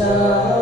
บู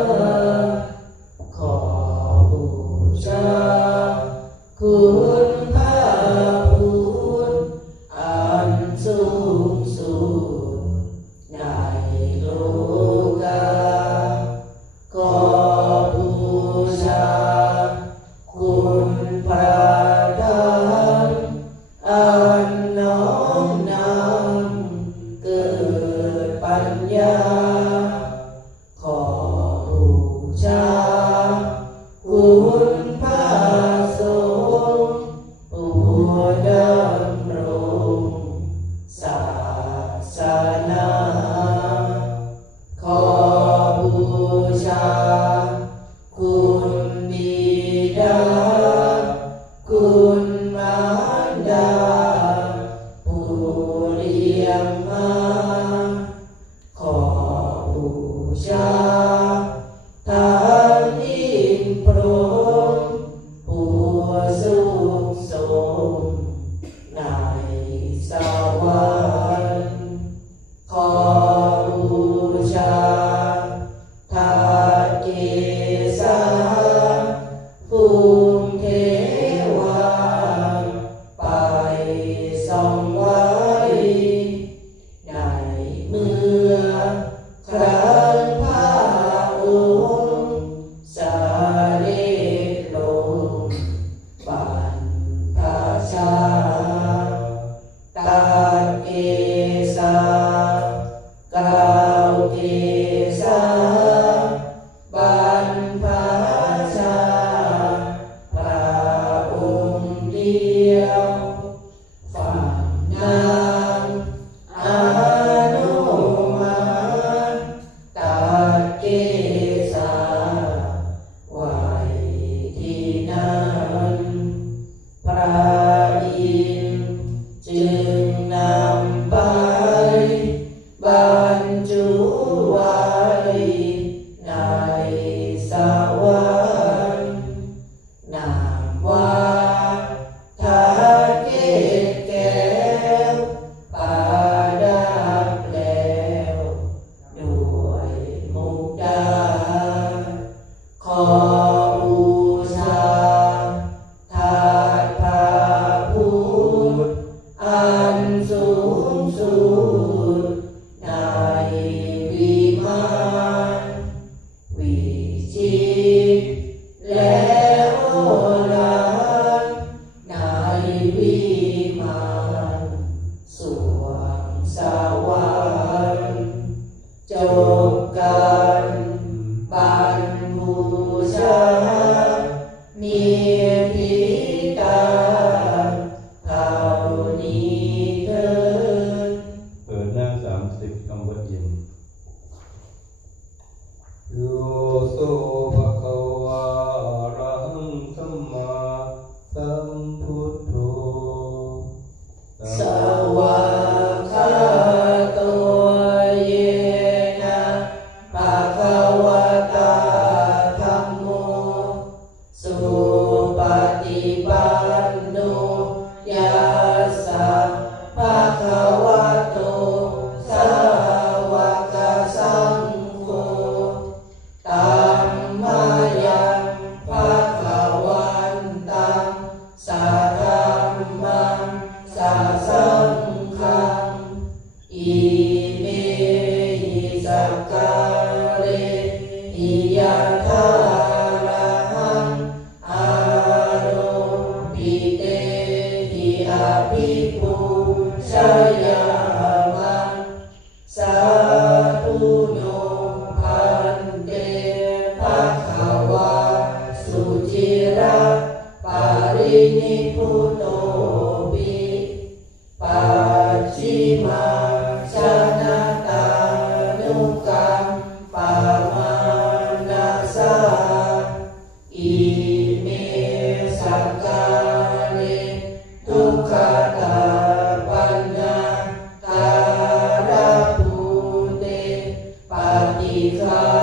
Jesus.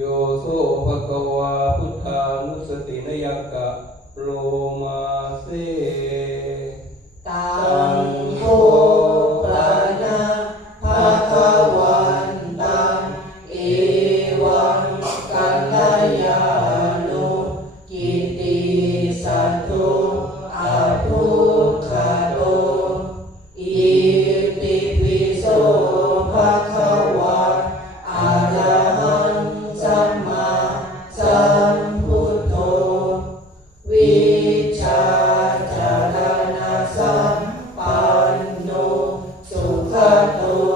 โยโสภะคะวาพุทธานุสตินยักกะโลมาเซตัง Santa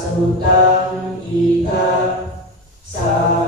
สุตังอิทัสั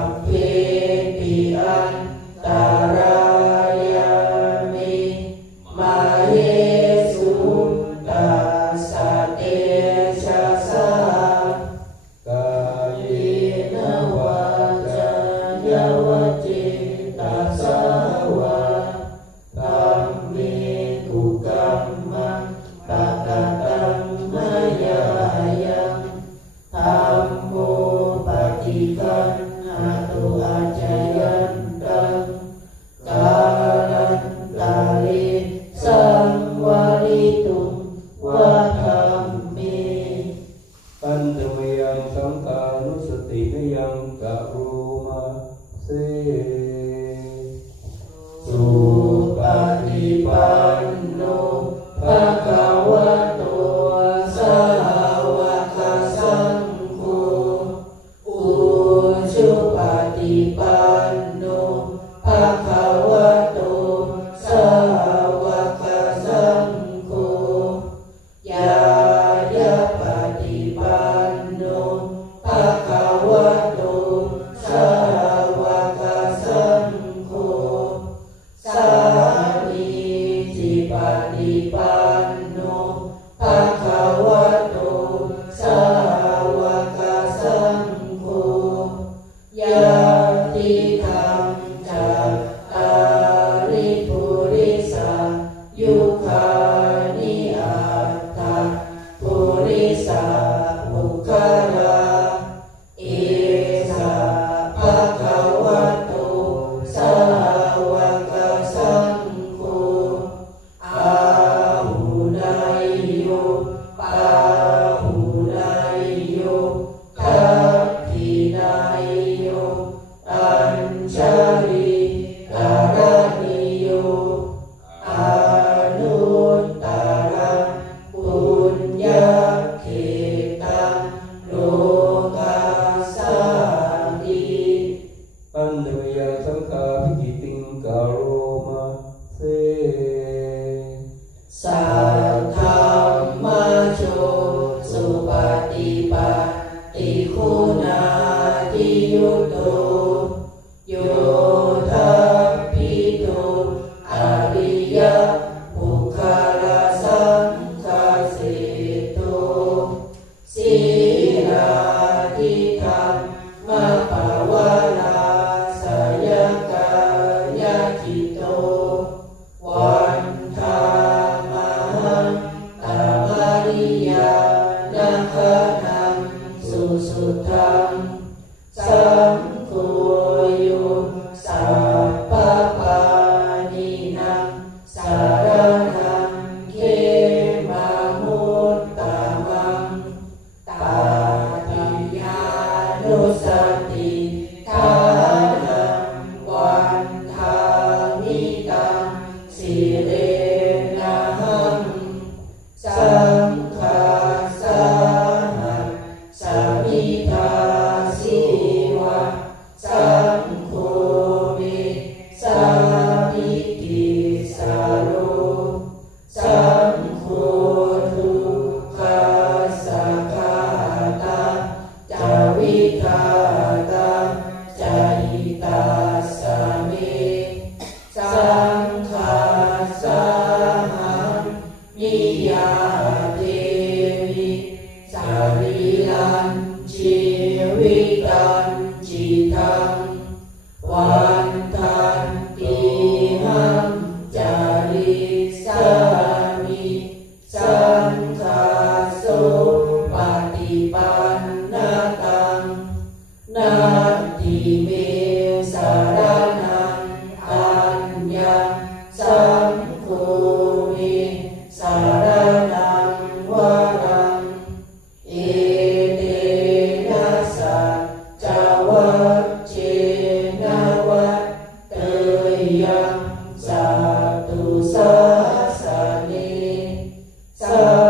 자.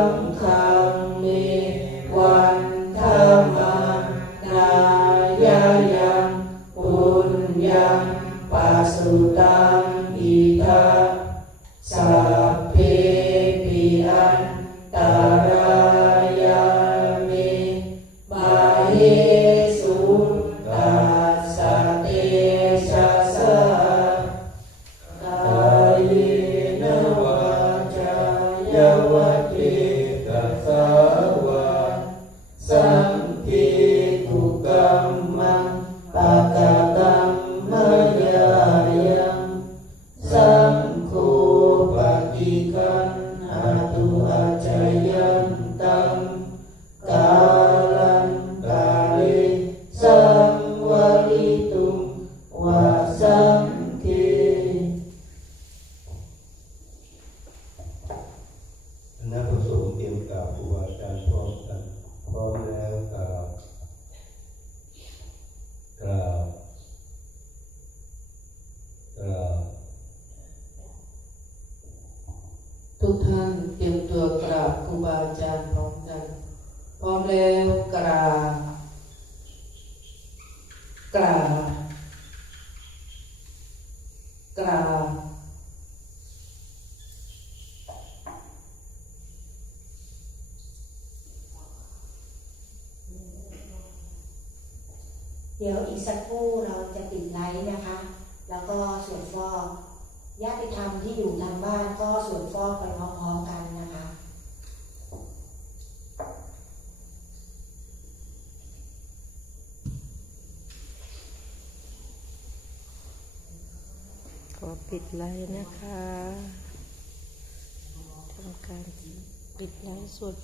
กรากราบเดี๋ยวอีกสักครู่เราจะปิดไลฟ์นะคะ แล้วก็สวดฟอกญาติธรรมที่อยู่ทางบ้านก็สวดฟอกไปพร้อมๆกันนะคะ ขอปิด ไลน์นะคะทำการปิดไลฟ์สด